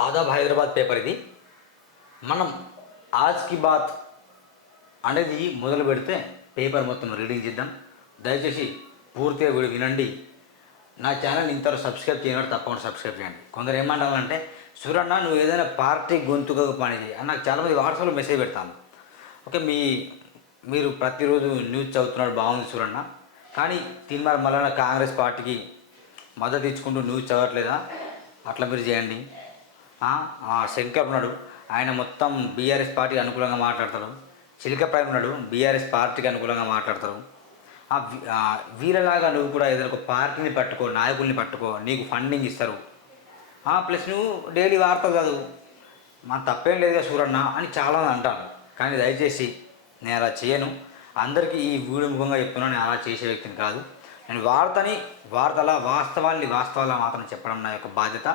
Aadab Hyderabad paper ఇది. మనం ఆజ్కి bath అనేది మొదలు పెడితే పేపర్ మొత్తం రీడింగ్ చేద్దాం. దయచేసి పూర్తిగా వీడు వినండి. నా ఛానల్ ఇంతవరకు సబ్స్క్రైబ్ చేయడం తప్పకుండా సబ్స్క్రైబ్ చేయండి. కొందరు ఏమంటారంటే సూరన్న నువ్వు ఏదైనా పార్టీ గొంతుగా పని చేయి అని నాకు చాలామంది వాట్సాప్లో మెసేజ్ పెడతాను ఓకే మీ మీరు ప్రతిరోజు న్యూస్ చదువుతున్నాడు బాగుంది సూరన్న. కానీ తిన్మార్ మళ్ళీ కాంగ్రెస్ పార్టీకి మద్దతు ఇచ్చుకుంటూ న్యూస్ చదవట్లేదా? అట్లా మీరు చేయండి. శంకర్ ఉన్నాడు. ఆయన మొత్తం బీఆర్ఎస్ పార్టీకి అనుకూలంగా మాట్లాడతారు. చిలికప్రాయం ఉన్నాడు. బీఆర్ఎస్ పార్టీకి అనుకూలంగా మాట్లాడతారు. వీళ్ళలాగా నువ్వు కూడా ఏదైనా ఒక పార్టీని పట్టుకో నాయకుల్ని పట్టుకో నీకు ఫండింగ్ ఇస్తారు. ప్లస్ నువ్వు డైలీ వార్త కాదు మా తప్పేం లేదుగా సూరన్న అని చాలామంది అంటారు. కానీ దయచేసి నేను అలా చేయను. అందరికీ ఈ వీడియో ముఖంగా చెప్తున్నాను నేను అలా చేసే వ్యక్తిని కాదు. నేను వార్తని వార్తల వాస్తవాల్ని వాస్తవాల మాత్రం చెప్పడం నా యొక్క బాధ్యత.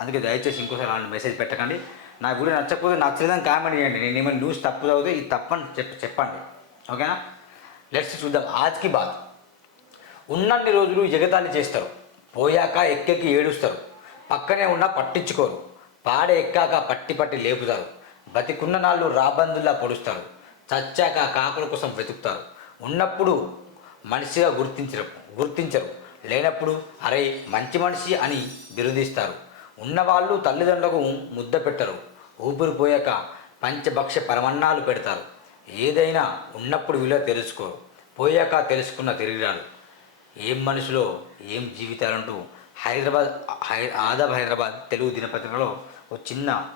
అందుకే దయచేసి ఇంకోసారి అలాంటి మెసేజ్ పెట్టకండి. నా వీడియో నచ్చకపోతే నచ్చలేదని కామెంట్ చేయండి. నేను ఏమైనా న్యూస్ తప్పు చదివితే ఇది తప్పని చెప్పి చెప్పండి. ఓకేనా లెట్స్ చూద్దాం. ఆజ్కి బాత్ ఉన్నన్ని రోజులు ఎగతాళి చేస్తారు. పోయాక ఎక్కెక్కి ఏడుస్తారు. పక్కనే ఉన్నా పట్టించుకోరు. పాడ ఎక్కాక పట్టి పట్టి లేపుతారు. బతికున్న నాళ్ళు రాబందుల్లా పొడుస్తారు. చచ్చాక కాకుల కోసం వెతుకుతారు. ఉన్నప్పుడు మనిషిగా గుర్తించరు గుర్తించరు. లేనప్పుడు అరే మంచి మనిషి అని బిరుదిస్తారు. ఉన్నవాళ్ళు తల్లిదండ్రులకు ముద్ద పెట్టరు. ఊపిరి పోయాక పంచభక్ష పరమన్నాలు పెడతారు. ఏదైనా ఉన్నప్పుడు విలువ తెలుసుకోరు. పోయాక తెలుసుకున్న తిరిగిరాడు ఏం మనుషులో ఏం జీవితాలంటూ హైదరాబాద్ హై ఆదాబ్ హైదరాబాద్ తెలుగు దినపత్రికలో ఒక చిన్న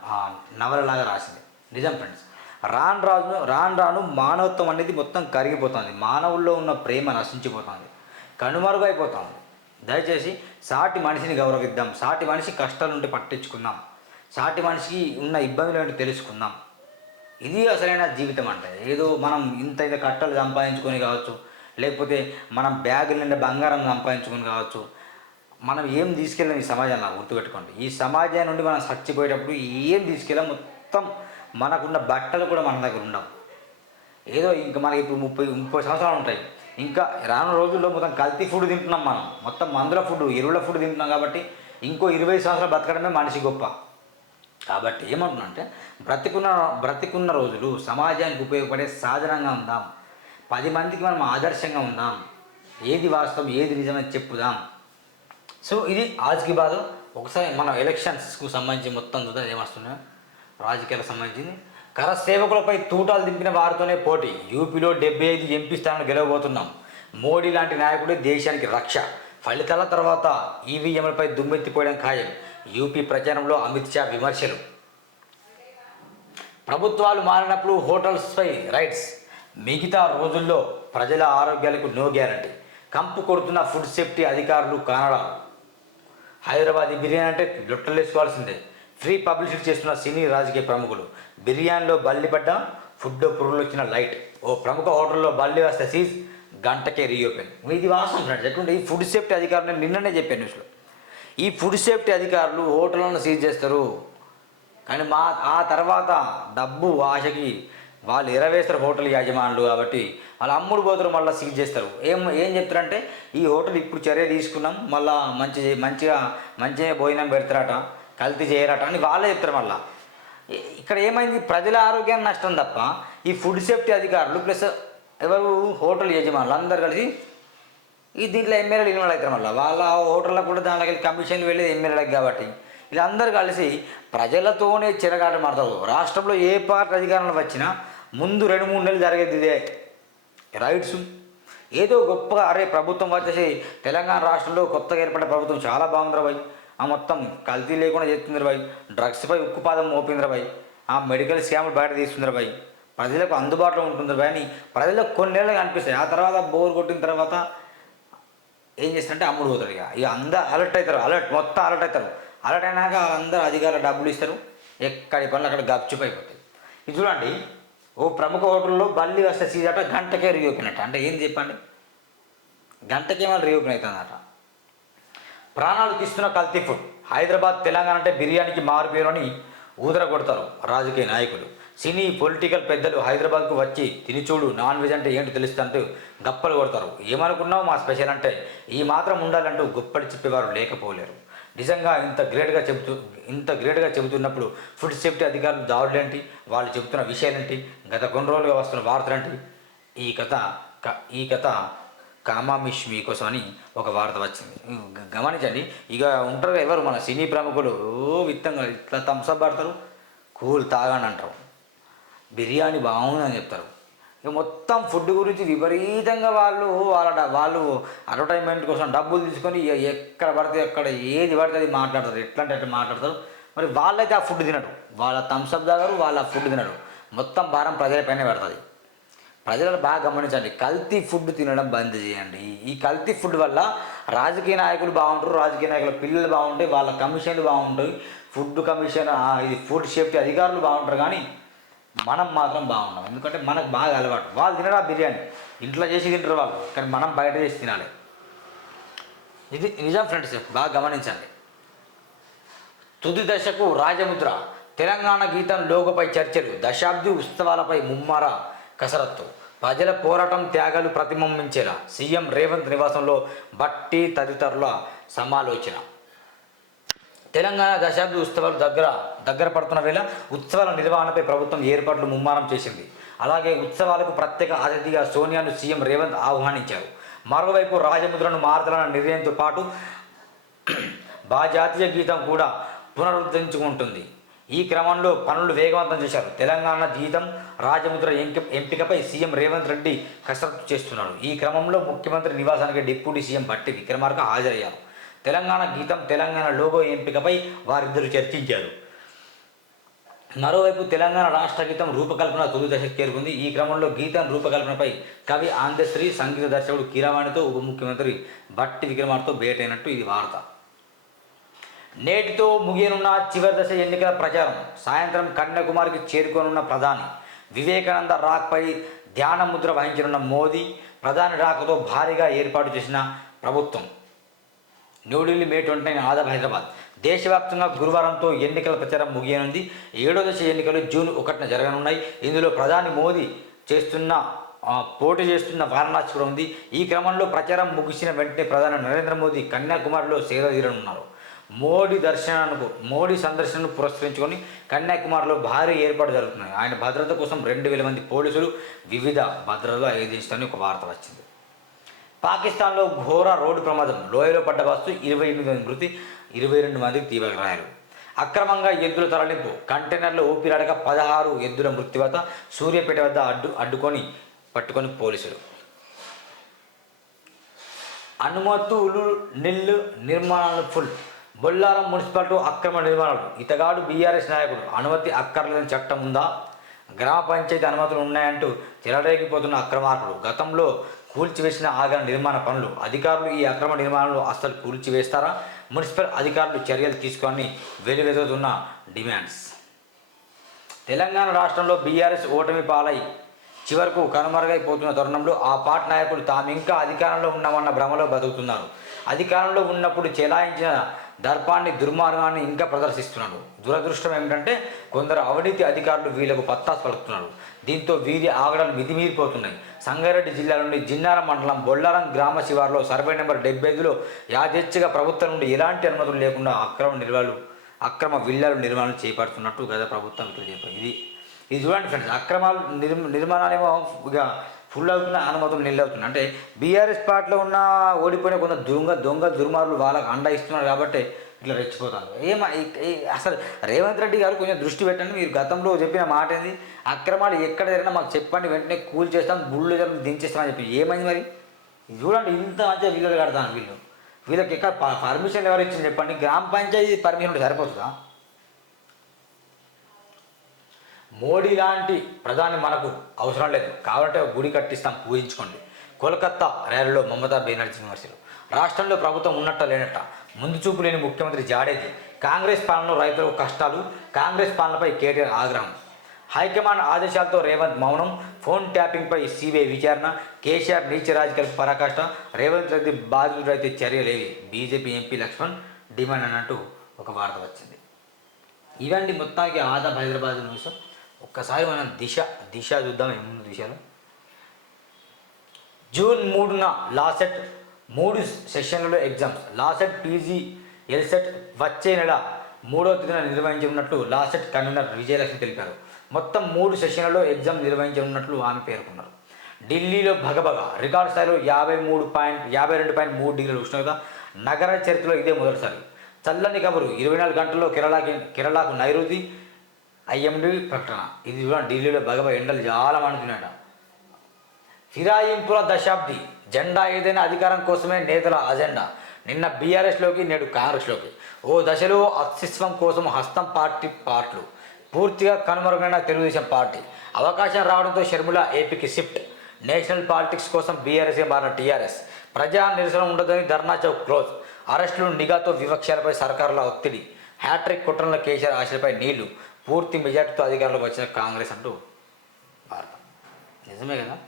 నవలలాగా రాసింది. నిజం ఫ్రెండ్స్ రాను రాను రాను రాను మానవత్వం అనేది మొత్తం కరిగిపోతుంది. మానవుల్లో ఉన్న ప్రేమ నశించిపోతుంది. కనుమరుగైపోతుంది. దయచేసి సాటి మనిషిని గౌరవిద్దాం. సాటి మనిషి కష్టాలు ఉంటే పట్టించుకుందాం. సాటి మనిషికి ఉన్న ఇబ్బందులు ఏంటో తెలుసుకుందాం. ఇది అసలైన జీవితం అంటే. ఏదో మనం ఇంత ఇంత కట్టలు సంపాదించుకొని కావచ్చు లేకపోతే మనం బ్యాగుల నిండా బంగారం సంపాదించుకొని కావచ్చు. మనం ఏం తీసుకెళ్ళాం ఈ సమాజంలో గుర్తుపెట్టుకోండి. ఈ సమాజం నుండి మనం చచ్చిపోయేటప్పుడు ఏం తీసుకెళ్ళాం? మొత్తం మనకున్న బట్టలు కూడా మన దగ్గర ఉండవు. ఏదో ఇంకా మనకి ఇప్పుడు ముప్పై ముప్పై సంవత్సరాలు ఉంటాయి. ఇంకా రాను రోజుల్లో మొత్తం కల్తీ ఫుడ్ తింటున్నాం మనం. మొత్తం మందుల ఫుడ్ ఎరువుల ఫుడ్ తింటున్నాం కాబట్టి ఇంకో ఇరవై సంవత్సరాలు బతకడమే మనిషి గొప్ప. కాబట్టి ఏమంటున్నా అంటే బ్రతికున్న బ్రతికున్న రోజులు సమాజానికి ఉపయోగపడే సాధనంగా ఉందాం. పది మందికి మనం ఆదర్శంగా ఉందాం. ఏది వాస్తవం ఏది నిజమని చెప్పుదాం. సో ఇది ఆజ్కి బాధ ఒకసారి మన ఎలక్షన్స్కు సంబంధించి మొత్తం చూద్దాం ఏమొస్తున్నాయో. రాజకీయాలకు సంబంధించింది. కర సేవకులపై తూటాలు దింపిన వారితోనే పోటీ. యూపీలో డెబ్బై ఐదు ఎంపీ స్థానాలు గెలవబోతున్నాం. మోడీ లాంటి నాయకుడే దేశానికి రక్ష. ఫలితాల తర్వాత ఈవీఎంలపై దుమ్మెత్తిపోయడం ఖాయం. యూపీ ప్రచారంలో అమిత్ షా విమర్శలు. ప్రభుత్వాలు మారినప్పుడు హోటల్స్పై రైట్స్. మిగతా రోజుల్లో ప్రజల ఆరోగ్యాలకు నో గ్యారంటీ. కంపు కొడుతున్న ఫుడ్ సేఫ్టీ అధికారులు కానడా హైదరాబాద్ బిర్యానీ అంటే లొట్టలేసుకోవాల్సిందే. ఫ్రీ పబ్లిసిటీ చేస్తున్న సినీ రాజకీయ ప్రముఖులు. బిర్యానీలో బల్లి పడ్డ ఫుడ్ పురుగులు వచ్చిన లైట్. ఓ ప్రముఖ హోటల్లో బల్లి వస్తే సీజ్ గంటకే రీఓపెన్. ఇది వాస్తవం ఫ్రెండ్స్ ఎటువంటి ఈ ఫుడ్ సేఫ్టీ అధికారులు నేను నిన్ననే చెప్పాను న్యూస్లో. ఈ ఫుడ్ సేఫ్టీ అధికారులు హోటళ్ళను సీజ్ చేస్తారు. కానీ మా ఆ తర్వాత డబ్బు ఆశకి వాళ్ళు ఎరవేస్తారు హోటల్ యాజమానులు కాబట్టి వాళ్ళు అమ్ముడు పోతారు మళ్ళీ సీజ్ చేస్తారు. ఏం ఏం చెప్తారంటే ఈ హోటల్ ఇప్పుడు చర్య తీసుకున్నాం మళ్ళీ మంచి మంచిగా మంచిగా భోజనం పెడతారట కల్తీ చేయరట అని వాళ్ళే చెప్తారు మళ్ళీ. ఇక్కడ ఏమైంది? ప్రజల ఆరోగ్యాన్ని నష్టం తప్ప ఈ ఫుడ్ సేఫ్టీ అధికారులు ప్లస్ ఎవరు హోటల్ యజమానులు అందరు కలిసి ఈ దీంట్లో ఎమ్మెల్యేలు ఇన్వాల్వ్ అవుతారు మళ్ళీ. వాళ్ళ హోటల్లో కూడా దాంట్లోకి వెళ్ళి కమిషన్లు వెళ్ళేది ఎమ్మెల్యేలకు కాబట్టి. వీళ్ళందరూ కలిసి ప్రజలతోనే చిరగాట మాడతారు రాష్ట్రంలో ఏ పార్టీ అధికారంలో వచ్చినా ముందు రెండు మూడు నెలలు జరిగేది ఇదే. రైట్స్. ఏదో గొప్పగా అరే ప్రభుత్వం వచ్చేసి తెలంగాణ రాష్ట్రంలో కొత్తగా ఏర్పడ్డ ప్రభుత్వం చాలా బాగుంది ఆ మొత్తం కల్తీ లేకుండా చేస్తుంది భయ్ డ్రగ్స్పై ఉక్కుపాదం మోపిందిరా భయ్ ఆ మెడికల్ స్కామ్లు బయట తీస్తుందిరా భయ్ ప్రజలకు అందుబాటులో ఉంటుంది కానీ అని ప్రజలకు కొన్నేళ్ళకి అనిపిస్తాయి ఆ తర్వాత బోర్ కొట్టిన తర్వాత ఏం చేస్తారంటే అమ్ముడు పోతాడు ఇక. ఇక అందరు అలర్ట్ అవుతారు అలర్ట్ మొత్తం అలర్ట్ అవుతారు అలర్ట్ అయినాక అందరు అధికారులు డబ్బులు ఇస్తారు. ఎక్కడి పనులు అక్కడ గప్చుప్ అయిపోతాయి ఇది చూడండి. ఓ ప్రముఖ హోటల్లో బల్లి వస్తే సీజట గంటకే రీఓపెన్ అంటే. ఏం చెప్పండి? గంటకే మళ్ళీ రీఓపెన్ అవుతుందట. ప్రాణాలు తీస్తున్న కల్తీ ఫుడ్ హైదరాబాద్ తెలంగాణ అంటే బిర్యానీకి మారు పేరు అని ఊదర కొడతారు రాజకీయ నాయకులు. సినీ పొలిటికల్ పెద్దలు హైదరాబాద్కు వచ్చి తిని చూడు నాన్ వెజ్ అంటే ఏంటో తెలుస్తుంటూ గప్పలు కొడతారు. ఏమనుకున్నావు మా స్పెషల్ అంటే ఈ మాత్రం ఉండాలంటూ గొప్పలు చెప్పేవారు లేకపోలేరు. నిజంగా ఇంత గ్రేట్గా చెబుతూ ఇంత గ్రేట్గా చెబుతున్నప్పుడు ఫుడ్ సేఫ్టీ అధికారులు దారులేంటి వాళ్ళు చెబుతున్న విషయాలేంటి? గత కొన్ని రోజులుగా వస్తున్న వార్తలేంటి? ఈ కథ క- ఈ కథ కామామిష్ మీకోసం అని ఒక వార్త వచ్చింది. గమనించండి ఇక ఉంటారు ఎవరు మన సినీ ప్రముఖులు విత్తంగా ఇట్లా థమ్సప్ పడతారు కూల్ తాగని అంటారు. బిర్యానీ బాగుందని చెప్తారు. ఇక మొత్తం ఫుడ్ గురించి విపరీతంగా వాళ్ళు వాళ్ళ వాళ్ళు అడ్వర్టైజ్మెంట్ కోసం డబ్బులు తీసుకొని ఎక్కడ పడితే ఎక్కడ ఏది పడితే అది మాట్లాడతారు. ఎట్లా అంటే అట్లా మాట్లాడతారు. మరి వాళ్ళైతే ఆ ఫుడ్ తినరు. వాళ్ళ థమ్స్అప్ తాగరు వాళ్ళ ఫుడ్ తినరు. మొత్తం భారం ప్రజలపైనే పడుతుంది. ప్రజలు బాగా గమనించండి. కల్తీ ఫుడ్ తినడం బంద్ చేయండి. ఈ కల్తీ ఫుడ్ వల్ల రాజకీయ నాయకులు బాగుంటారు రాజకీయ నాయకుల పిల్లలు బాగుంటాయి వాళ్ళ కమిషన్లు బాగుంటాయి ఫుడ్ కమిషన్ ఇది ఫుడ్ సేఫ్టీ అధికారులు బాగుంటారు కానీ మనం మాత్రం బాగున్నాం ఎందుకంటే మనకు బాగా అలవాటు. వాళ్ళు తినరా బిర్యానీ? ఇంట్లో చేసి తింటారు వాళ్ళు. కానీ మనం బయట చేసి తినాలి. ఇది నిజం ఫ్రెండ్స్ బాగా గమనించండి. తుది దశకు రాజముద్ర. తెలంగాణ గీతం లోగపై చర్చలు దశాబ్ది ఉత్సవాలపై ముమ్మర? కసరత్తు. ప్రజల పోరాటం త్యాగాలు ప్రతిబింబించేలా సీఎం రేవంత్ నివాసంలో బట్టి తదితరుల సమాలోచన. తెలంగాణ దశాబ్ది ఉత్సవాలు దగ్గర దగ్గర పడుతున్న వేళ ఉత్సవాల నిర్వహణపై ప్రభుత్వం ఏర్పాట్లు ముమ్మారం చేసింది. అలాగే ఉత్సవాలకు ప్రత్యేక అతిథిగా సోనియాను సీఎం రేవంత్ ఆహ్వానించారు. మరోవైపు రాజముద్రను మార్చాలన్న నిర్ణయంతో పాటు భాజాతీయ గీతం కూడా పునరుద్ధరించుకుంటుంది. ఈ క్రమంలో పనులు వేగవంతం చేశారు. తెలంగాణ గీతం రాజముద్ర ఎంక ఎంపికపై సీఎం రేవంత్ రెడ్డి కసరత్తు చేస్తున్నాడు. ఈ క్రమంలో ముఖ్యమంత్రి నివాసానికి డిప్యూటీ సీఎం భట్టి విక్రమార్క హాజరయ్యారు. తెలంగాణ గీతం తెలంగాణ లోగో ఎంపికపై వారిద్దరు చర్చించారు. మరోవైపు తెలంగాణ రాష్ట్ర గీతం రూపకల్పన తొలి దశకు చేరుకుంది. ఈ క్రమంలో గీతం రూపకల్పనపై కవి ఆంధ్రశ్రీ సంగీత దర్శకుడు కీరావాణితో ఉప ముఖ్యమంత్రి భట్టి విక్రమార్తో భేటైనట్టు ఇది వార్త. నేటితో ముగియనున్న చివరి దశ ఎన్నికల ప్రచారం. సాయంత్రం కన్యాకుమారికి చేరుకోనున్న ప్రధాని. వివేకానంద రాక్పై ధ్యాన ముద్ర వహించనున్న మోదీ ప్రధాని రాకతో భారీగా ఏర్పాటు చేసిన ప్రభుత్వం. New Delhi May twenty nine Adaab Hyderabad. దేశవ్యాప్తంగా గురువారంతో ఎన్నికల ప్రచారం ముగియనుంది. ఏడో దశ ఎన్నికలు జూన్ ఒకటిన జరగనున్నాయి. ఇందులో ప్రధాని మోదీ చేస్తున్న పోటీ చేస్తున్న వారణాసి కూడా ఉంది. ఈ క్రమంలో ప్రచారం ముగిసిన వెంటనే ప్రధాని నరేంద్ర మోదీ కన్యాకుమారిలో సేద తీరనున్నారు. మోడీ దర్శనానికి మోడీ సందర్శనను పురస్కరించుకొని కన్యాకుమారిలో భారీ ఏర్పాటు జరుగుతున్నాయి. ఆయన భద్రత కోసం రెండు వేల మంది పోలీసులు వివిధ భద్రతలు ఐదేస్తారని ఒక వార్త వచ్చింది. పాకిస్తాన్లో ఘోర రోడ్డు ప్రమాదం. లోయలో పడ్డ బస్సు ఇరవై ఎనిమిది మంది మృతి ఇరవై రెండు మందికి తీవ్ర గాయాలు అక్రమంగా ఎద్దుల తరలింపు. కంటైనర్లో ఊపిరాడక పదహారు ఎద్దుల మృతి వద్ద సూర్యాపేట వద్ద అడ్డు అడ్డుకొని పట్టుకొని పోలీసులు. అనుమతులు నిల్లు నిర్మాణాలు ఫుల్ బొల్లారం మున్సిపాలిటీ అక్రమ నిర్మాణాలు ఇతగాడు బీఆర్ఎస్ నాయకుడు అనుమతి అక్కర్లేని చట్టం ఉందా? గ్రామ పంచాయతీ అనుమతులు ఉన్నాయంటూ చెలరేగిపోతున్న అక్రమార్కుడు గతంలో కూల్చివేసిన ఆగన నిర్మాణ పనులు అధికారులు ఈ అక్రమ నిర్మాణాలు అస్సలు కూల్చివేస్తారా? మున్సిపల్ అధికారులు చర్యలు తీసుకొని వెలువెదుగుతున్న డిమాండ్స్. తెలంగాణ రాష్ట్రంలో బీఆర్ఎస్ ఓటమి పాలై చివరకు కనుమరుగైపోతున్న తరుణంలో ఆ పార్టీ నాయకులు తాము ఇంకా అధికారంలో ఉన్నామన్న భ్రమలో బతుకుతున్నారు. అధికారంలో ఉన్నప్పుడు చెలాయించిన దర్పాన్ని దుర్మార్గాన్ని ఇంకా ప్రదర్శిస్తున్నాడు. దురదృష్టం ఏమిటంటే కొందరు అవినీతి అధికారులు వీళ్ళకు పత్తా పలుకుతున్నారు. దీంతో వీరి ఆగడాలు మితిమీరిపోతున్నాయి. సంగారెడ్డి జిల్లా నుండి జిన్నార మండలం బొల్లారం గ్రామ శివారులో సర్వే నెంబర్ డెబ్బై ఐదులో యాదృచ్ఛిగా ప్రభుత్వం నుండి ఎలాంటి అనుమతులు లేకుండా అక్రమ నిర్వహణలు అక్రమ విల్లాలు నిర్మాణం చేపడుతున్నట్టు గత ప్రభుత్వం ఇట్లా చెప్పారు ఇది ఇది చూడండి ఫ్రెండ్స్ అక్రమాలు నిర్మ నిర్మాణాలేమో ఇక ఫుల్ అవుతున్న అనుమతులు నిల్ అంటే బీఆర్ఎస్ పార్టీలో ఉన్న ఓడిపోయిన కొంత దొంగ దొంగ దుర్మార్గులు వాళ్ళకి అండ ఇస్తున్నారు కాబట్టి ఇట్లా రెచ్చిపోతాను ఏమ అసలు రేవంత్ రెడ్డి గారు కొంచెం దృష్టి పెట్టండి. మీరు గతంలో చెప్పిన మాట ఏంది? అక్రమాలు ఎక్కడ జరిగినా మాకు చెప్పండి వెంటనే కూల్ చేస్తాం బుళ్ళు దించేస్తామని చెప్పి. ఏమైంది మరి? చూడండి ఇంత మంచిగా వీళ్ళు కడతాను వీళ్ళు. వీళ్ళకి ఎక్కడ ప- పర్మిషన్ ఎవరు ఇచ్చింది చెప్పండి? గ్రామ పంచాయతీ పర్మిషన్ సరిపోతుందా? మోడీ లాంటి ప్రధాని మనకు అవసరం లేదు. కావాలంటే గుడి కట్టిస్తాం పూజించుకోండి. కోల్కత్తా ర్యాలీలో మమతా బెనర్జీ విమర్శలు. రాష్ట్రంలో ప్రభుత్వం ఉన్నట్ట లేనట్ట. ముందు చూపు లేని ముఖ్యమంత్రి జాడేది. కాంగ్రెస్ పాలనలో రైతులకు కష్టాలు కాంగ్రెస్ పాలనపై కేటీఆర్ ఆగ్రహం. హైకమాండ్ ఆదేశాలతో రేవంత్ మౌనం ఫోన్ ట్యాపింగ్పై సిబిఐ విచారణ కేసీఆర్ నీచ రాజకీయ పరాకాష్ట రేవంత్ రెడ్డి బాధితుడైతే చర్యలేవి బీజేపీ ఎంపీ లక్ష్మణ్ డిమాండ్ అన్నట్టు ఒక వార్త వచ్చింది. ఇవన్నీ మొత్తానికి ఆదా హైదరాబాద్ న్యూస్. ఒక్కసారి మనం దిశ దిశ చూద్దాం ఏముంది దిశలో. జూన్ మూడున లాసెట్ మూడు సెషన్లలో ఎగ్జామ్స్. లాసెట్ పీజీ ఎల్సెట్ వచ్చే నెల మూడో తేదీన నిర్వహించనున్నట్లు లాసెట్ కన్వీనర్ విజయలక్ష్మి తెలిపారు. మొత్తం మూడు సెషన్లలో ఎగ్జామ్ నిర్వహించనున్నట్లు ఆమె పేర్కొన్నారు. ఢిల్లీలో భగభగ రికార్డు స్థాయిలో యాభై మూడు పాయింట్ యాభై రెండు పాయింట్ మూడు డిగ్రీల ఉష్ణోగ్రత. నగర చరిత్రలో ఇదే మొదటిసారి. చల్లని కబురు ఇరవై నాలుగు గంటల్లో కేరళకి కేరళకు నైరుతి. ఐఎండి ప్రకటన. ఇది కూడా ఢిల్లీలో భగవ ఎండలు చాలా మండుతున్నాయట. ఫిరాయింపుల దశాబ్ది. జెండా ఏదైనా అధికారం కోసమే నేతల అజెండా. నిన్న బీఆర్ఎస్లోకి నేడు కాంగ్రెస్లోకి. ఓ దశలో అస్తిత్వం కోసం హస్తం పార్టీ పార్ట్లు. పూర్తిగా కనుమరుగైన తెలుగుదేశం పార్టీ. అవకాశం రావడంతో షర్మిల ఏపీకి షిఫ్ట్. నేషనల్ పాలిటిక్స్ కోసం బీఆర్ఎస్గా మారిన టీఆర్ఎస్. ప్రజా నిరసన ఉండదని ధర్నా చౌక్ క్లోజ్. అరెస్టులు నిఘాతో వివక్షాలపై సర్కారుల ఒత్తిడి. హ్యాట్రిక్ కుట్రల కేసీఆర్ ఆశలపై నీళ్ళు. పూర్తి మెజార్టీతో అధికారంలోకి వచ్చిన కాంగ్రెస్ అంటూ వార్త నిజమే కదా?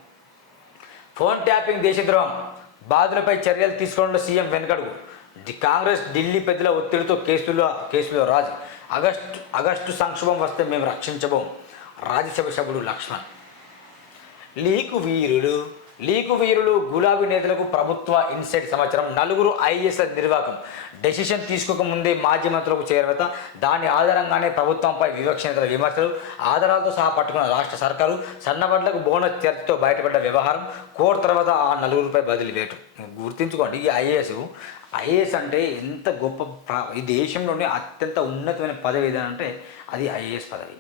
ఫోన్ ట్యాపింగ్ దేశద్రోహం. బాధలపై చర్యలు తీసుకోవడంలో సీఎం వెనకడుగు. ది- కాంగ్రెస్ ఢిల్లీ పెద్దల ఒత్తిడితో కేసులో కేసులో రాజు. ఆగస్టు ఆగస్టు సంక్షోభం వస్తే మేము రక్షించబోం. రాజ్యసభ సభ్యుడు లక్ష్మణ్. లీకు వీరుడు. లీకు వీరులు గులాబీ నేతలకు ప్రభుత్వ ఇన్సైడ్ సమాచారం. నలుగురు ఐఏఎస్ నిర్వాహకం. డెసిషన్ తీసుకోకముందే మాజీ మంత్రులకు చేరవేత దాని ఆధారంగానే ప్రభుత్వంపై వివక్షేతర విమర్శలు ఆధారాలతో సహా పట్టుకున్న రాష్ట్ర సర్కారు సన్నబడ్లకు బోనస్ చర్చతో బయటపడ్డ వ్యవహారం కోర్టు తర్వాత ఆ నలుగురిపై బదిలీ వేటు గుర్తుంచుకోండి ఈ ఐఏఎస్ ఐఏఎస్ అంటే ఎంత గొప్ప ఈ దేశంలోనే అత్యంత ఉన్నతమైన పదవి ఏదంటే అది ఐఏఎస్ పదవి.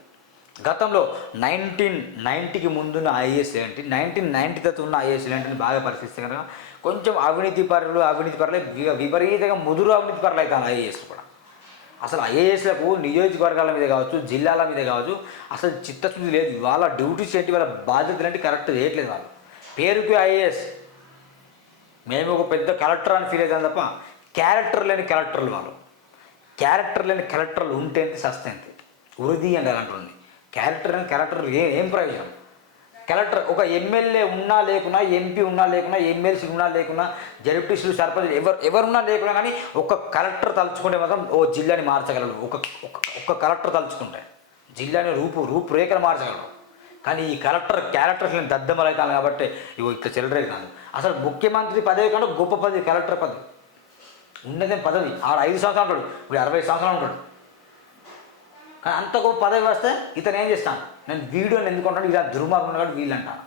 గతంలో నైన్టీన్ నైంటీకి ముందున్న ఐఏఎస్ ఏంటి? నైన్టీన్ నైన్టీ తర్వాత ఉన్న ఐఏఎస్ ఏంటని బాగా పరిశీలిస్తే కనుక కొంచెం అవినీతి పరులు అవినీతి పరులు విపరీతంగా ముదురు అవినీతి పరులు అవుతాను ఐఏఎస్ కూడా. అసలు ఐఏఎస్లకు నియోజకవర్గాల మీద కావచ్చు జిల్లాల మీద కావచ్చు అసలు చిత్తశుద్ధి లేదు. వాళ్ళ డ్యూటీస్ ఏంటి వాళ్ళ బాధ్యతలు ఏంటి కరెక్ట్ చేయట్లేదు వాళ్ళు. పేరుకి ఐఏఎస్. మేము ఒక పెద్ద కలెక్టర్ అని ఫీల్ అవుతాం తప్ప క్యారెక్టర్ లేని కలెక్టర్లు వాళ్ళు. క్యారెక్టర్ లేని కలెక్టర్లు ఉంటే సస్తేంటి ఉరిది అని ఉంది క్యారెక్టర్ అని క్యారెక్టర్ ఏం ఏం ప్రయోజనం? కలెక్టర్ ఒక ఎమ్మెల్యే ఉన్నా లేకున్నా ఎంపీ ఉన్నా లేకున్నా ఎమ్మెల్సీ ఉన్నా లేకున్నా జడ్పీసీలు సర్పంచ్ ఎవరు ఎవరున్నా లేకున్నా కానీ ఒక కలెక్టర్ తలుచుకుంటే మాత్రం ఓ జిల్లాని మార్చగలరు. ఒక ఒక కలెక్టర్ తలుచుకుంటే జిల్లాని రూపు రూపురేఖలు మార్చగలరు. కానీ ఈ కలెక్టర్ క్యారెక్టర్స్ నేను కాబట్టి ఇగో ఇట్లా చిల్లరే కాదు అసలు ముఖ్యమంత్రి పదవి కంటే గొప్ప పదవి కలెక్టర్ పదవి. ఉన్నదే పదవి. ఆడ ఐదు సంవత్సరాలు ఉంటాడు. ఇప్పుడు అరవై సంవత్సరాలు ఉంటాడు. అంత గొప్ప పదవి వస్తే ఇతను ఏం చేస్తాను నేను వీడియోని ఎందుకు ఉంటాను ఇలా దుర్మార్గులు కాబట్టి వీళ్ళు అంటాను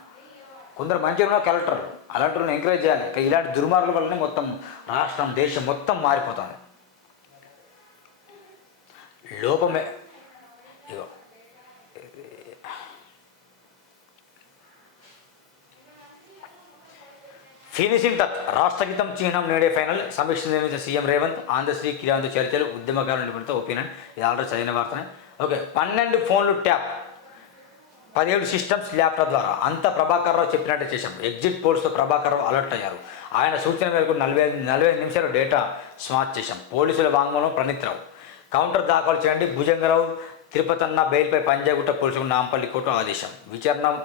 కొందరు మంచిగా ఉన్న కలెక్టర్ అలాంటి ఎంకరేజ్ చేయాలి. ఇలాంటి దుర్మార్గుల వల్లనే మొత్తం రాష్ట్రం దేశం మొత్తం మారిపోతుంది. లోపమే ఇగో. Finishing touch. రాష్ట్ర గీతం చిహ్నం నేడే ఫైనల్. సమీక్ష నిర్వహించిన సీఎం రేవంత్ ఆంధ్రశ్రీ కిరాంతో చర్చలు ఉద్యమకారులు నిపుణులతో ఒపీనియన్. ఇది ఆల్రెడీ చదివిన వార్తనే. ఓకే పన్నెండు ఫోన్లు ట్యాప్. పదిహేడు సిస్టమ్స్ ల్యాప్టాప్ ద్వారా. అంత ప్రభాకర్ రావు చెప్పినట్టే చేశాం. ఎగ్జిట్ పోల్స్తో ప్రభాకర్ రావు అలర్ట్ అయ్యారు. ఆయన సూచన మేరకు నలభై ఐదు నలభై ఐదు నిమిషాలు డేటా స్మార్ట్ చేశాం. పోలీసుల వాంగ్మూలం ప్రణీత్ రావు. కౌంటర్ దాఖలు చేయండి. భుజంగరావు తిరుపతన్న బెయిల్పై పంజాగుట్ట పోలీసులు నాంపల్లి కోర్టు ఆదేశం. విచారణ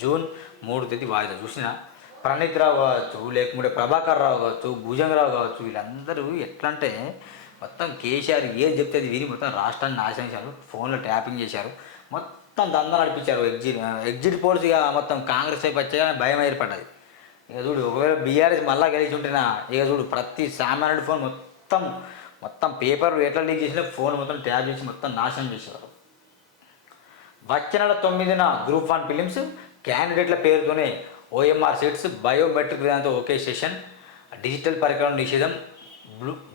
జూన్ మూడు తేదీ వాయిదా. చూసిన ప్రణీత్ రావు కావచ్చు లేకుంటే ప్రభాకర్ రావు కావచ్చు భుజంగరావు కావచ్చు వీళ్ళందరూ ఎట్లా అంటే మొత్తం కేసీఆర్ ఏది చెప్తే అది విని మొత్తం రాష్ట్రాన్ని నాశనం చేశారు. ఫోన్లో ట్యాపింగ్ చేశారు. మొత్తం దందా నడిపించారు ఎగ్జిట్ ఎగ్జిట్ పోల్స్ ఇక మొత్తం కాంగ్రెస్ వైపు వచ్చాయని భయం ఏర్పడ్డది. ఇక చూడు ఒకవేళ బీఆర్ఎస్ మళ్ళా గెలిచి ఉంటేనా ఇక చూడు ప్రతి సామాన్యుడి ఫోన్ మొత్తం మొత్తం పేపర్ ఎట్లా లీక్ చేసినా ఫోన్ మొత్తం ట్యాప్ చేసి మొత్తం నాశనం చేసేవారు. వచ్చే నెల తొమ్మిదిన గ్రూప్ వన్ ఫిలిమ్స్ క్యాండిడేట్ల పేరుతోనే ఓఎంఆర్ సీట్స్ బయోమెట్రిక్ విధానంతో ఒకే సెషన్ డిజిటల్ పరికరం నిషేధం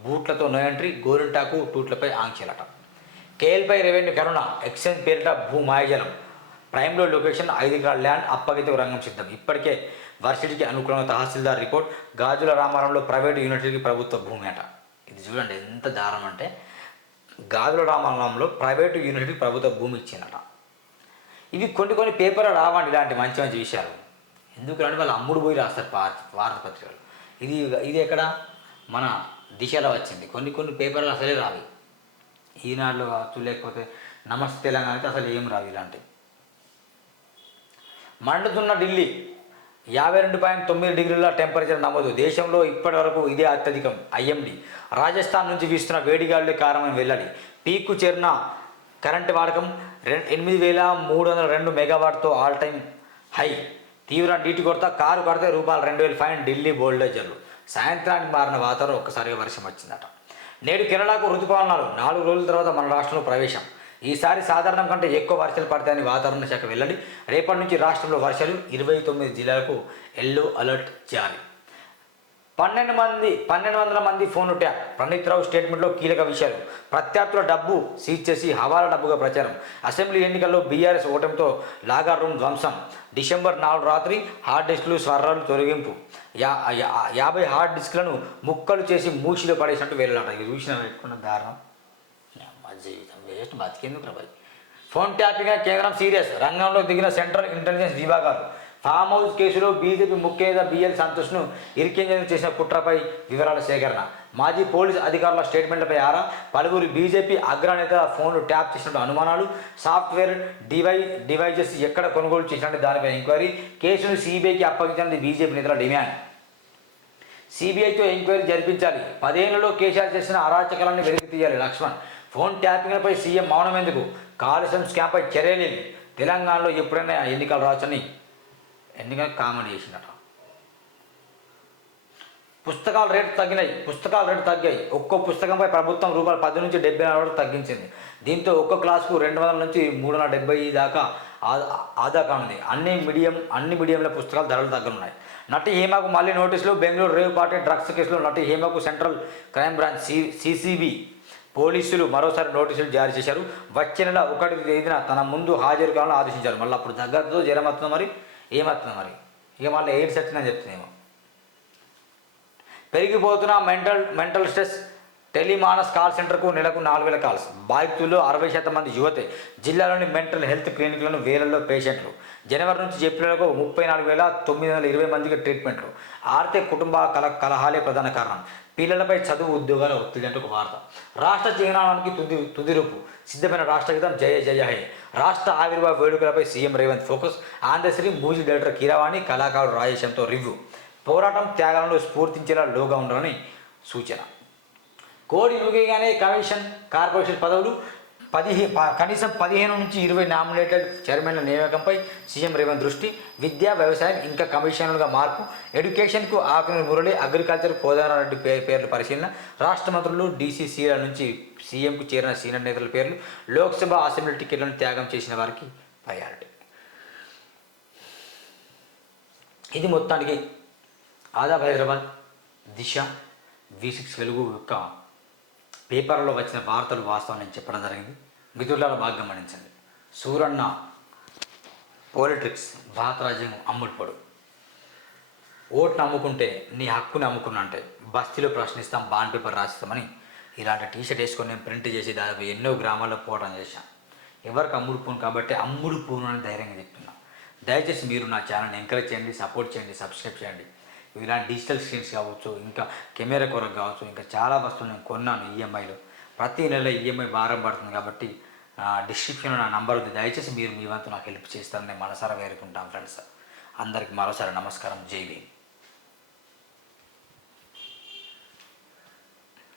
బూట్లతో నో ఎంట్రీ గోరింటాకు టూట్లపై ఆంక్షలట. కేఎల్పై రెవెన్యూ కరుణ ఎక్స్చేంజ్ పేరిట భూమాయజలం ప్రైమ్లో లొకేషన్ ఐదు ఎకరాల ల్యాండ్ అప్పగితకు రంగం సిద్ధం. ఇప్పటికే వర్సిటీకి అనుకూలంగా తహసీల్దార్ రిపోర్ట్. గాజుల రామారంలో ప్రైవేట్ యూనివర్సిటీకి ప్రభుత్వ భూమి అట. ఇది చూడండి ఎంత దారుణం అంటే గాజుల రామారంలో ప్రైవేటు యూనివర్సిటీకి ప్రభుత్వ భూమి ఇచ్చిందట. ఇవి కొన్ని కొన్ని పేపర్లు రావండి ఇలాంటి మంచి మంచి విషయాలు. ఎందుకంటే వాళ్ళు అమ్ముడు పోయి రాస్తారు వార్త వార్తాపత్రికలు. ఇది ఇది ఎక్కడ? మన దిశలో వచ్చింది. కొన్ని కొన్ని పేపర్లు అసలే రావి. ఈనాడులో కావచ్చు లేకపోతే నమస్తే తెలంగాణ అయితే అసలు ఏం రావు ఇలాంటివి మండుతున్న ఢిల్లీ యాభై రెండు పాయింట్ తొమ్మిది డిగ్రీల టెంపరేచర్ నమోదు. దేశంలో ఇప్పటి వరకు ఇదే అత్యధికం ఐఎండి. రాజస్థాన్ నుంచి వీస్తున్న వేడిగాలులే కారణం వెల్లడి. పీక్కు చేరిన కరెంటు వాడకం రె ఎనిమిది వేల మూడు వందల రెండు మెగావాట్తో ఆల్ టైమ్ హై. తీవ్ర నీటి కొరత కారు కొడితే రూపాయలు రెండు వేల ఫైన్ ఢిల్లీ బోల్డేజర్లు. సాయంత్రానికి మారిన వాతావరణం ఒక్కసారిగా వర్షం వచ్చిందట. నేడు కేరళకు ఋతుపవనాలు నాలుగు రోజుల తర్వాత మన రాష్ట్రంలో ప్రవేశం. ఈసారి సాధారణం కంటే ఎక్కువ వర్షాలు పడతాయని వాతావరణ శాఖ వెల్లడి. రేపటి నుంచి రాష్ట్రంలో వర్షాలు ఇరవై తొమ్మిది జిల్లాలకు ఎల్లో అలర్ట్ జారీ. పన్నెండు మంది పన్నెండు వందల మంది ఫోన్లు ట్యాప్. ప్రణీత్ రావు స్టేట్మెంట్లో కీలక విషయాలు. ప్రత్యర్థుల డబ్బు సీజ్ చేసి హవాలా డబ్బుగా ప్రచారం. అసెంబ్లీ ఎన్నికల్లో బీఆర్ఎస్ ఓటమితో లాగా రూమ్ ధ్వంసం. డిసెంబర్ నాలుగు రాత్రి హార్డ్ డిస్క్లు స్వర్రాలు తొలగింపు. యా యాభై హార్డ్ డిస్క్లను ముక్కలు చేసి మూసిలో పడేసినట్టు వెళ్ళాట ఇది చూసిన పెట్టుకున్న దారుణం. మా జీవితం వేస్ట్ బతికేందుకు ప్రభావి ఫోన్ ట్యాపింగ్ కేంద్రం సీరియస్ రంగంలో దిగిన సెంట్రల్ ఇంటెలిజెన్స్ విభాగాలు. ఫామ్ హౌస్ కేసులో బీజేపీ ముఖ్య నేత బిఎల్ సంతోష్ను ఇరికింజన్ చేసిన కుట్రపై వివరాల సేకరణ. మాజీ పోలీస్ అధికారుల స్టేట్మెంట్లపై ఆరా. పలువురు బీజేపీ అగ్రనేత ఫోన్లు ట్యాప్ చేసినట్టు అనుమానాలు. సాఫ్ట్వేర్ డివై డివైజెస్ ఎక్కడ కొనుగోలు చేసినట్టు దానిపై ఎంక్వైరీ. కేసును సిబిఐకి అప్పగించినది బీజేపీ నేతల డిమాండ్. సిబిఐతో ఎంక్వైరీ జరిపించాలి. పదేళ్ళలో కేసీఆర్ చేసిన అరాచకాలను వెలికి తీయాలి లక్ష్మణ్. ఫోన్ ట్యాపింగ్లపై సీఎం మౌనం ఎందుకు కాలుష్యం స్కాంపై చర్యలేదు. తెలంగాణలో ఎప్పుడైనా ఎన్నికలు రావచ్చని ఎందుకంటే కామెడీ చేసిందట పుస్తకాల రేటు తగ్గినాయి పుస్తకాల రేటు తగ్గాయి. ఒక్కో పుస్తకంపై ప్రభుత్వం రూపాయలు పది నుంచి డెబ్బై నాలుగు వరకు తగ్గించింది. దీంతో ఒక్కో క్లాస్కు రెండు వందల నుంచి మూడు వందల డెబ్బై దాకా ఆదా కానుంది. అన్ని మీడియం అన్ని మీడియంల పుస్తకాలు ధరలు తగ్గనున్నాయి నటి హేమకు మళ్ళీ నోటీసులు బెంగళూరు రేవ్ పార్టీ డ్రగ్స్ కేసులో నటి హేమకు central crime branch C CCB పోలీసులు మరోసారి నోటీసులు జారీ చేశారు. వచ్చే నెల ఒకటి తేదీన తన ముందు హాజరు కావాలని ఆదేశించారు. మళ్ళీ అప్పుడు దగ్గరతో జ్వరం మరి? ఏమవుతుంది మరి? ఇక మళ్ళీ ఎయిడ్స్ వచ్చిందని చెప్తుందేమో. పెరిగిపోతున్న mental mental stress TeleMANAS call సెంటర్కు నెలకు నాలుగు వేల కాల్స్. బాధితుల్లో అరవై శాతం మంది యువతే. జిల్లాలోని మెంటల్ హెల్త్ క్లినిక్లను వేలల్లో పేషెంట్లు. జనవరి నుంచి ఏప్రిల్కు ముప్పై నాలుగు వేల తొమ్మిది వందల ఇరవై మందికి ట్రీట్మెంట్లు. ఆర్థిక కుటుంబ కల కలహాలే ప్రధాన కారణం. పిల్లలపై చదువు ఉద్యోగాల ఒత్తిడి అంటే ఒక వార్త. రాష్ట్ర జీవనానికి తుది తుదిరూపు సిద్ధమైన రాష్ట్ర గీతం జయ జయ హే రాష్ట్ర ఆవిర్భావ వేడుకలపై CM Revanth focus. ఆంధ్రశ్రీ movie director Keeravani కళాకారుడు రాజేశంతో రివ్యూ. పోరాటం త్యాగాలను స్ఫూర్తించేలా లోగా ఉండాలని సూచన. కోడి యుగగానే కమిషన్ కార్పొరేషన్ పదవులు పదిహే ప- కనీసం పదిహేను నుంచి ఇరవై నామినేటెడ్ చైర్మన్ల నియామకంపై సీఎం రేవంత్ దృష్టి విద్యా వ్యవసాయం ఇంకా కమిషన్లుగా మార్పు ఎడ్యుకేషన్కు ఆకుని మురళి అగ్రికల్చర్ కోదారెడ్డి పే పేర్ల పరిశీలన రాష్ట్ర మంత్రులు డీసీసీల నుంచి సీఎంకు చేరిన సీనియర్ నేతల పేర్లు లోక్సభ అసెంబ్లీ టికెట్లను త్యాగం చేసిన వారికి ప్రయారిటీ ఇది మొత్తానికి ఆదాబ్ హైదరాబాద్ దిశ వి సిక్స్ వెలుగు యొక్క పేపర్లో వచ్చిన వార్తలు వాస్తవం నేను చెప్పడం జరిగింది. మిత్రులలో బాగా గమనించండి. సూరన్న పోలిటిక్స్ భారత రాజ్యం అమ్ముడుపడు. ఓట్ను అమ్ముకుంటే నీ హక్కుని అమ్ముకున్నంటే బస్తీలో ప్రశ్నిస్తాం బాండ్ పేపర్ రాస్తామని ఇలాంటి టీషర్ట్ వేసుకొని నేను ప్రింట్ చేసి దాదాపు ఎన్నో గ్రామాల్లో పోవడం చేశాను. ఎవరికి అమ్ముడు పోను కాబట్టి అమ్ముడు పోను అని ధైర్యంగా చెప్తున్నా. దయచేసి మీరు నా ఛానల్ని ఎంకరేజ్ చేయండి సపోర్ట్ చేయండి సబ్స్క్రైబ్ చేయండి. ఇలాంటి డిజిటల్ స్క్రీన్స్ కావచ్చు ఇంకా కెమెరా కొరకు కావచ్చు ఇంకా చాలా వస్తువులు నేను కొన్నాను ఈఎంఐలో ప్రతి నెల ఈఎంఐ భారం పడుతుంది కాబట్టి డిస్క్రిప్షన్లో నా నంబర్ ఉంది. దయచేసి మీరు మీ వంతు నాకు హెల్ప్ చేస్తారని నేను మనసారా వేరుకుంటాను ఫ్రెండ్స్ అందరికి మరోసారి నమస్కారం. జై భీమ్.